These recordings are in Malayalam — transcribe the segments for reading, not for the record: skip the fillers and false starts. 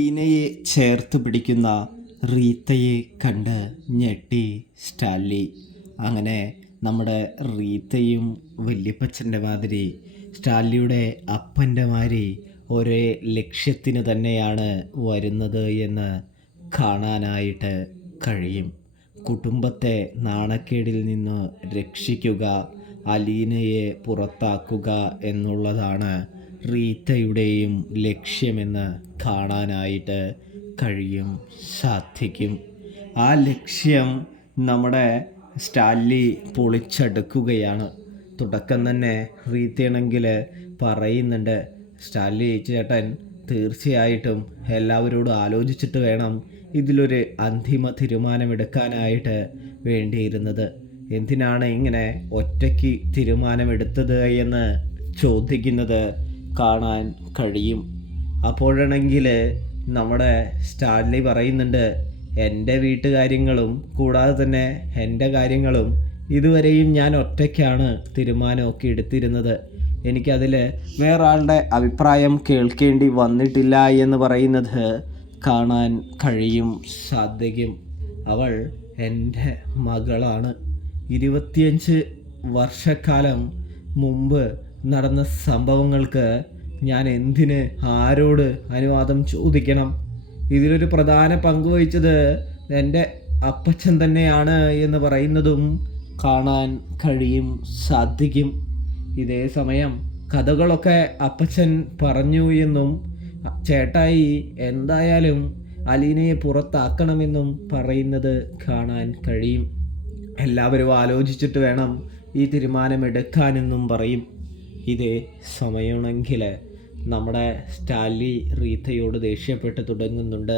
ടീനയെ ചേർത്ത് പിടിക്കുന്ന റീത്തയെ കണ്ട് ഞെട്ടി സ്റ്റാൻലി. അങ്ങനെ നമ്മുടെ റീത്തയും വല്യപ്പച്ചൻ്റെ മാതിരി സ്റ്റാൻലിയുടെ അപ്പൻ്റെ മാതിരി ഒരേ ലക്ഷ്യത്തിന് തന്നെയാണ് വരുന്നത് എന്ന് കാണാനായിട്ട് കഴിയും. കുടുംബത്തെ നാണക്കേടിൽ നിന്ന് രക്ഷിക്കുക, അലീനയെ പുറത്താക്കുക എന്നുള്ളതാണ് റീത്തയുടെയും ലക്ഷ്യമെന്ന് കാണാനായിട്ട് സാധിക്കും. ആ ലക്ഷ്യം നമ്മുടെ സ്റ്റാൻലി പൊളിച്ചെടുക്കുകയാണ്. തുടക്കം തന്നെ റീത്തയാണെങ്കിൽ പറയുന്നുണ്ട്, സ്റ്റാൻലി ചേട്ടൻ തീർച്ചയായിട്ടും എല്ലാവരോടും ആലോചിച്ചിട്ട് വേണം ഇതിലൊരു അന്തിമ തീരുമാനമെടുക്കാനായിട്ട് വേണ്ടിയിരുന്നത്. എന്തിനാണ് ഇങ്ങനെ ഒറ്റയ്ക്ക് തീരുമാനമെടുത്തത് എന്ന് ചോദിക്കുന്നത് കാണാൻ കഴിയും. അപ്പോഴാണെങ്കിൽ നമ്മുടെ സ്റ്റാൻലി പറയുന്നുണ്ട്, എൻ്റെ വീട്ടുകാര്യങ്ങളും കൂടാതെ തന്നെ എൻ്റെ കാര്യങ്ങളും ഇതുവരെയും ഞാൻ ഒറ്റയ്ക്കാണ് തീരുമാനമൊക്കെ എടുത്തിരുന്നത്. എനിക്കതിൽ വേറെ ആളുടെ അഭിപ്രായം കേൾക്കേണ്ടി വന്നിട്ടില്ല എന്ന് പറയുന്നത് കാണാൻ സാധിക്കും. അവൾ എൻ്റെ മകളാണ്. 25 വർഷക്കാലം മുമ്പ് നടന്ന സംഭവങ്ങൾക്ക് ഞാൻ എന്തിന് ആരോട് അനുവാദം ചോദിക്കണം? ഇതിലൊരു പ്രധാന പങ്ക് വഹിച്ചത് എൻ്റെ അപ്പച്ചൻ തന്നെയാണ് എന്ന് പറയുന്നതും കാണാൻ സാധിക്കും. ഇതേ സമയം കഥകളൊക്കെ അപ്പച്ചൻ പറഞ്ഞു എന്നും ചേട്ടായി എന്തായാലും അലീനയെ പുറത്താക്കണമെന്നും പറയുന്നത് കാണാൻ കഴിയും. എല്ലാവരും ആലോചിച്ചിട്ട് വേണം ഈ തീരുമാനമെടുക്കാനെന്നും പറയും. ഇതേ സമയമാണെങ്കിൽ നമ്മുടെ സ്റ്റാൻലി റീത്തയോട് ദേഷ്യപ്പെട്ട് തുടങ്ങുന്നുണ്ട്.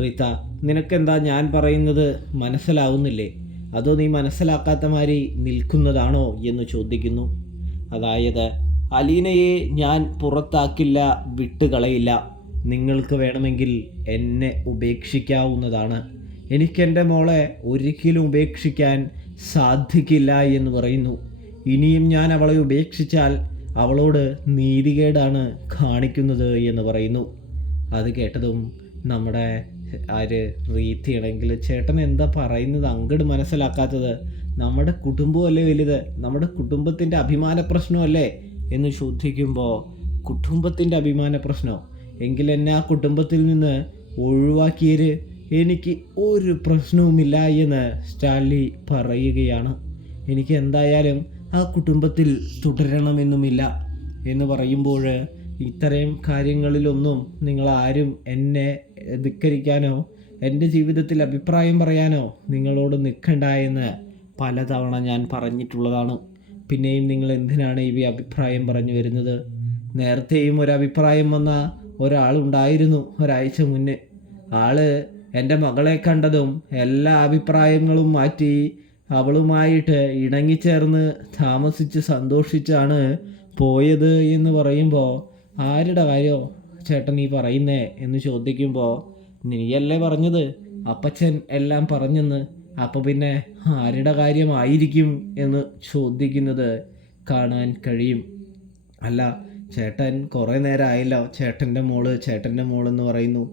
റീത്ത, നിനക്കെന്താ ഞാൻ പറയുന്നത് മനസ്സിലാവുന്നില്ലേ? അതോ നീ മനസ്സിലാക്കാത്ത മാതിരി നിൽക്കുന്നതാണോ എന്ന് ചോദിക്കുന്നു. അതായത് അലീനയെ ഞാൻ പുറത്താക്കില്ല, വിട്ടുകളയില്ല. നിങ്ങൾക്ക് വേണമെങ്കിൽ എന്നെ ഉപേക്ഷിക്കാവുന്നതാണ്. എനിക്കെൻ്റെ മോളെ ഒരിക്കലും ഉപേക്ഷിക്കാൻ സാധിക്കില്ല എന്ന് പറയുന്നു. ഇനിയും ഞാൻ അവളെ ഉപേക്ഷിച്ചാൽ അവളോട് നീതികേടാണ് കാണിക്കുന്നത് എന്ന് പറയുന്നു. അത് കേട്ടതും നമ്മുടെ റീത്തിയാണെങ്കിൽ, ചേട്ടൻ എന്താ പറയുന്നത് അങ്ങോട്ട് മനസ്സിലാക്കാത്തത്? നമ്മുടെ കുടുംബമല്ലേ വലുത്, നമ്മുടെ കുടുംബത്തിൻ്റെ അഭിമാന പ്രശ്നമല്ലേ എന്ന് ചോദിക്കുമ്പോൾ, കുടുംബത്തിൻ്റെ അഭിമാന പ്രശ്നമോ? എങ്കിൽ എന്നെ ആ കുടുംബത്തിൽ നിന്ന് ഒഴിവാക്കിയത് എനിക്ക് ഒരു പ്രശ്നവുമില്ല എന്ന് സ്റ്റാൻലി പറയുകയാണ്. എനിക്ക് എന്തായാലും ആ കുടുംബത്തിൽ തുടരണമെന്നുമില്ല എന്ന് പറയുമ്പോൾ, ഇത്തരം കാര്യങ്ങളിലൊന്നും നിങ്ങളാരും എന്നെ ധിക്കരിക്കാനോ എൻ്റെ ജീവിതത്തിൽ അഭിപ്രായം പറയാനോ നിങ്ങളോട് നിൽക്കണ്ട എന്ന് പലതവണ ഞാൻ പറഞ്ഞിട്ടുള്ളതാണ്. പിന്നെയും നിങ്ങൾ എന്തിനാണ് ഈ അഭിപ്രായം പറഞ്ഞു വരുന്നത്? നേരത്തെയും ഒരു അഭിപ്രായം വന്ന ഒരാളുണ്ടായിരുന്നു ഒരാഴ്ച മുന്നേ. ആള് എൻ്റെ മകളെ കണ്ടതും എല്ലാ അഭിപ്രായങ്ങളും മാറ്റി അവളുമായിട്ട് ഇണങ്ങിച്ചേർന്ന് താമസിച്ച് സന്തോഷിച്ചാണ് പോയത് എന്ന് പറയുമ്പോൾ, ആരുടെ കാര്യമോ ചേട്ടൻ നീ പറയുന്നേ എന്ന് ചോദിക്കുമ്പോൾ, നീയല്ലേ പറഞ്ഞത് അപ്പച്ചൻ എല്ലാം പറഞ്ഞെന്ന്, അപ്പോൾ പിന്നെ ആരുടെ കാര്യമായിരിക്കും എന്ന് ചോദിക്കുന്നത് കാണാൻ കഴിയും. അല്ല ചേട്ടൻ കുറേ നേരമായല്ലോ ചേട്ടൻ്റെ മോളെന്ന് പറയുന്നു,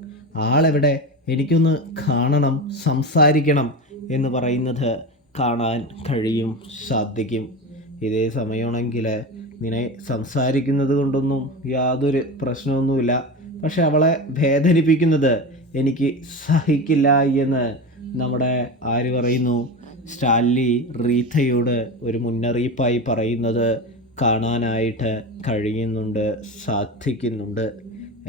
ആളെവിടെ? എനിക്കൊന്ന് കാണണം, സംസാരിക്കണം എന്ന് പറയുന്നത് കാണാൻ സാധിക്കും. ഇതേ സമയമാണെങ്കിൽ നിന്നെ സംസാരിക്കുന്നത് കൊണ്ടൊന്നും യാതൊരു പ്രശ്നമൊന്നുമില്ല, പക്ഷെ അവളെ വേദനിപ്പിക്കുന്നത് എനിക്ക് സഹിക്കില്ല എന്ന് നമ്മുടെ പറയുന്നു, സ്റ്റാൻലി റീത്തയോട് ഒരു മുന്നറിയിപ്പായി പറയുന്നത് കാണാനായിട്ട് സാധിക്കുന്നുണ്ട്.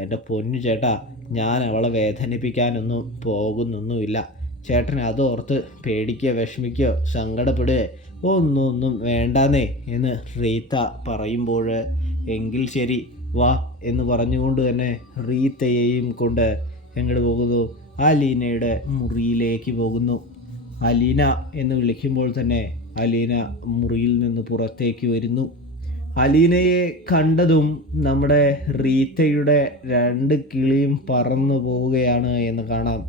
എൻ്റെ പൊന്നു ചേട്ടാ, ഞാൻ അവളെ വേദനിപ്പിക്കാനൊന്നും പോകുന്നൊന്നുമില്ല. ചേട്ടൻ അതോർത്ത് പേടിക്കുകയോ വിഷമിക്കുകയോ സങ്കടപ്പെടുകയോ ഒന്നും വേണ്ടാന്നേ എന്ന് റീത്ത പറയുമ്പോൾ, എങ്കിൽ ശരി വാ എന്ന് പറഞ്ഞുകൊണ്ട് തന്നെ റീത്തയെയും കൊണ്ട് എങ്ങോട്ട് പോകുന്നു? അലീനയുടെ മുറിയിലേക്ക് പോകുന്നു. അലീന എന്ന് വിളിക്കുമ്പോൾ തന്നെ അലീന മുറിയിൽ നിന്ന് പുറത്തേക്ക് വരുന്നു. അലീനയെ കണ്ടതും നമ്മുടെ റീത്തയുടെ 2 കിളിയും പറന്നു പോവുകയാണ് എന്ന് കാണാം.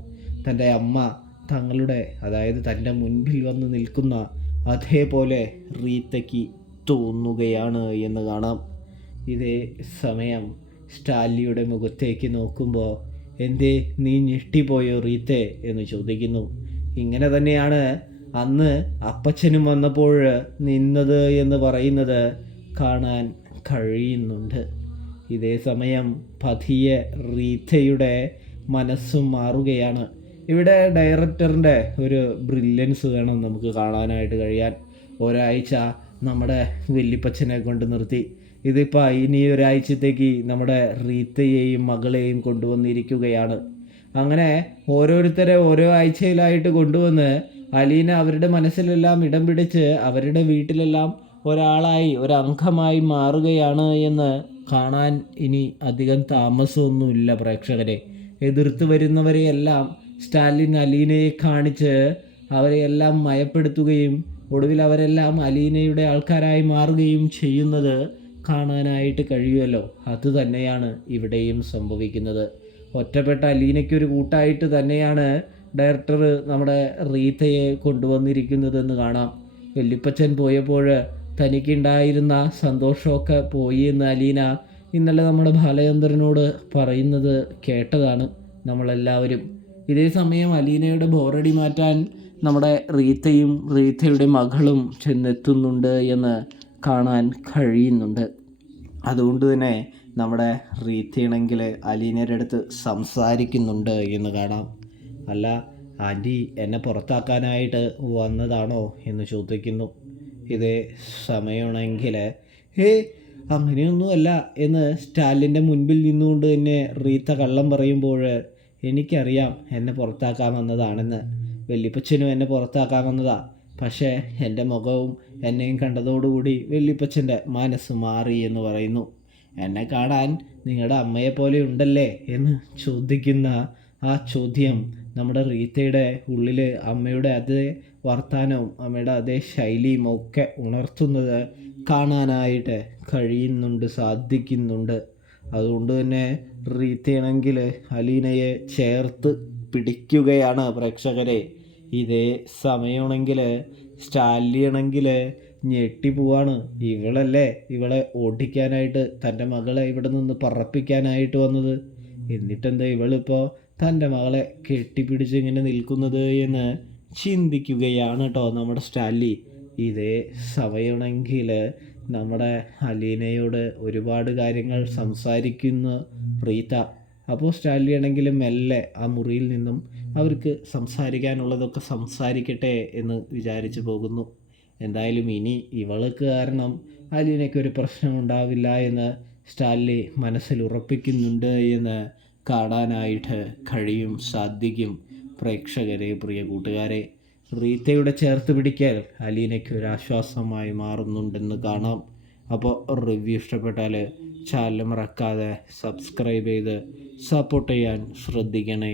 തൻ്റെ അമ്മ അതായത് തൻ്റെ മുൻപിൽ വന്ന് നിൽക്കുന്ന അതേപോലെ റീത്തയ്ക്ക് തോന്നുകയാണ് എന്ന് കാണാം. ഇതേ സമയം സ്റ്റാൻലിയുടെ മുഖത്തേക്ക് നോക്കുമ്പോൾ എന്തേ നീ ഞെട്ടിപ്പോയോ റീത്തെ എന്ന് ചോദിക്കുന്നു. ഇങ്ങനെ തന്നെയാണ് അന്ന് അപ്പച്ചനും വന്നപ്പോൾ നിന്നത് എന്ന് പറയുന്നത് കാണാൻ കഴിയുന്നുണ്ട്. ഇതേ സമയം പതിയെ റീത്തയുടെ മനസ്സും മാറുകയാണ്. ഇവിടെ ഡയറക്ടറിൻ്റെ ഒരു ബ്രില്യൻസ് വേണം നമുക്ക് കാണാനായിട്ട് കഴിയാൻ. ഒരാഴ്ച നമ്മുടെ വല്യപ്പച്ചനെ കൊണ്ട് നിർത്തി, ഇതിപ്പോൾ ഇനി ഒരാഴ്ചത്തേക്ക് നമ്മുടെ റീത്തയെയും മകളെയും കൊണ്ടുവന്നിരിക്കുകയാണ്. അങ്ങനെ ഓരോരുത്തരെ ഓരോ ആഴ്ചയിലായിട്ട് കൊണ്ടുവന്ന് അലീന അവരുടെ മനസ്സിലെല്ലാം ഇടം പിടിച്ച് അവരുടെ വീട്ടിലെല്ലാം ഒരാളായി ഒരംഗമായി മാറുകയാണ് എന്ന് കാണാൻ ഇനി അധികം താമസമൊന്നുമില്ല പ്രേക്ഷകരെ. എതിർത്ത് വരുന്നവരെയെല്ലാം സ്റ്റാലിൻ അലീനയെ കാണിച്ച് അവരെയെല്ലാം മയപ്പെടുത്തുകയും ഒടുവിൽ അവരെല്ലാം അലീനയുടെ ആൾക്കാരായി മാറുകയും ചെയ്യുന്നത് കാണാനായിട്ട് കഴിയുമല്ലോ. അതുതന്നെയാണ് ഇവിടെയും സംഭവിക്കുന്നത്. ഒറ്റപ്പെട്ട അലീനയ്ക്കൊരു കൂട്ടായിട്ട് തന്നെയാണ് ഡയറക്ടർ നമ്മുടെ റീത്തയെ കൊണ്ടുവന്നിരിക്കുന്നതെന്ന് കാണാം. വല്യപ്പച്ചൻ പോയപ്പോൾ തനിക്കുണ്ടായിരുന്ന സന്തോഷമൊക്കെ പോയി എന്ന് അലീന ഇന്നലെ നമ്മുടെ ബാലചന്ദ്രനോട് പറയുന്നത് കേട്ടതാണ് നമ്മളെല്ലാവരും. ഇതേ സമയം അലീനയുടെ ബോറടി മാറ്റാൻ നമ്മുടെ റീത്തയും റീത്തയുടെ മകളും ചെന്നെത്തുന്നുണ്ട് എന്ന് കാണാൻ കഴിയുന്നുണ്ട്. അതുകൊണ്ട് തന്നെ നമ്മുടെ റീത്തയാണെങ്കിൽ അലീനയുടെ അടുത്ത് സംസാരിക്കുന്നുണ്ട് എന്ന് കാണാം. അല്ല ആൻറ്റി എന്നെ പുറത്താക്കാനായിട്ട് വന്നതാണോ എന്ന് ചോദിക്കുന്നു. ഇതേ സമയമാണെങ്കിൽ അങ്ങനെയൊന്നുമല്ല എന്ന് സ്റ്റാലിൻ്റെ മുൻപിൽ നിന്നുകൊണ്ട് തന്നെ റീത്ത കള്ളം പറയുമ്പോൾ എനിക്കറിയാം എന്നെ പുറത്താക്കാൻ വന്നതാണെന്ന്. വല്യപ്പച്ചനും എന്നെ പുറത്താക്കാൻ വന്നതാ. പക്ഷേ എൻ്റെ മുഖവും എന്നെയും കണ്ടതോടുകൂടി വല്യപ്പച്ചൻ്റെ മനസ്സ് മാറി എന്ന് പറയുന്നു. എന്നെ കാണാൻ നിങ്ങളുടെ അമ്മയെപ്പോലെ ഉണ്ടല്ലേ എന്ന് ചോദിക്കുന്ന ആ ചോദ്യം നമ്മുടെ റീത്തയുടെ ഉള്ളിൽ അമ്മയുടെ അതേ വർത്തമാനവും അമ്മയുടെ അതേ ശൈലിയും ഒക്കെ ഉണർത്തുന്നത് കാണാനായിട്ട് കഴിയുന്നുണ്ട്, സാധിക്കുന്നുണ്ട്. അതുകൊണ്ട് തന്നെ റീത്തയാണെങ്കിൽ അലീനയെ ചേർത്ത് പിടിക്കുകയാണ് പ്രേക്ഷകരെ. ഇതേ സമയമാണെങ്കിൽ സ്റ്റാലിയാണെങ്കിൽ ഞെട്ടിപ്പോവാണ്. ഇവളല്ലേ ഇവളെ ഓടിക്കാനായിട്ട് തൻ്റെ മകളെ ഇവിടെ നിന്ന് പറപ്പിക്കാനായിട്ട് വന്നത്. എന്നിട്ടെന്താ ഇവളിപ്പോൾ തൻ്റെ മകളെ കെട്ടിപ്പിടിച്ച് ഇങ്ങനെ നിൽക്കുന്നത് എന്ന് ചിന്തിക്കുകയാണ് കേട്ടോ നമ്മുടെ സ്റ്റാലി. ഇതേ സമയമാണെങ്കിൽ നമ്മുടെ അലീനയോട് ഒരുപാട് കാര്യങ്ങൾ സംസാരിക്കുന്ന റീത്ത. അപ്പോൾ സ്റ്റാലി ആണെങ്കിൽ മെല്ലെ ആ മുറിയിൽ നിന്നും അവർക്ക് സംസാരിക്കാനുള്ളതൊക്കെ സംസാരിക്കട്ടെ എന്ന് വിചാരിച്ചു പോകുന്നു. എന്തായാലും ഇനി ഇവൾക്ക് കാരണം അലീനയ്ക്കൊരു പ്രശ്നമുണ്ടാവില്ല എന്ന് സ്റ്റാലി മനസ്സിൽ ഉറപ്പിക്കുന്നുണ്ട് എന്ന് കാണാനായിട്ട് കഴിയും, സാധിക്കും പ്രേക്ഷകരെ, പ്രിയ കൂട്ടുകാരെ. റീത്തയുടെ ചേർത്ത് പിടിക്കൽ അലീനയ്ക്ക് ഒരു ആശ്വാസമായി മാറുന്നുണ്ടെന്ന് കാണാം. അപ്പോൾ റിവ്യൂ ഇഷ്ടപ്പെട്ടാൽ ചാനൽ മറക്കാതെ സബ്സ്ക്രൈബ് ചെയ്ത് സപ്പോർട്ട് ചെയ്യാൻ ശ്രദ്ധിക്കണേ.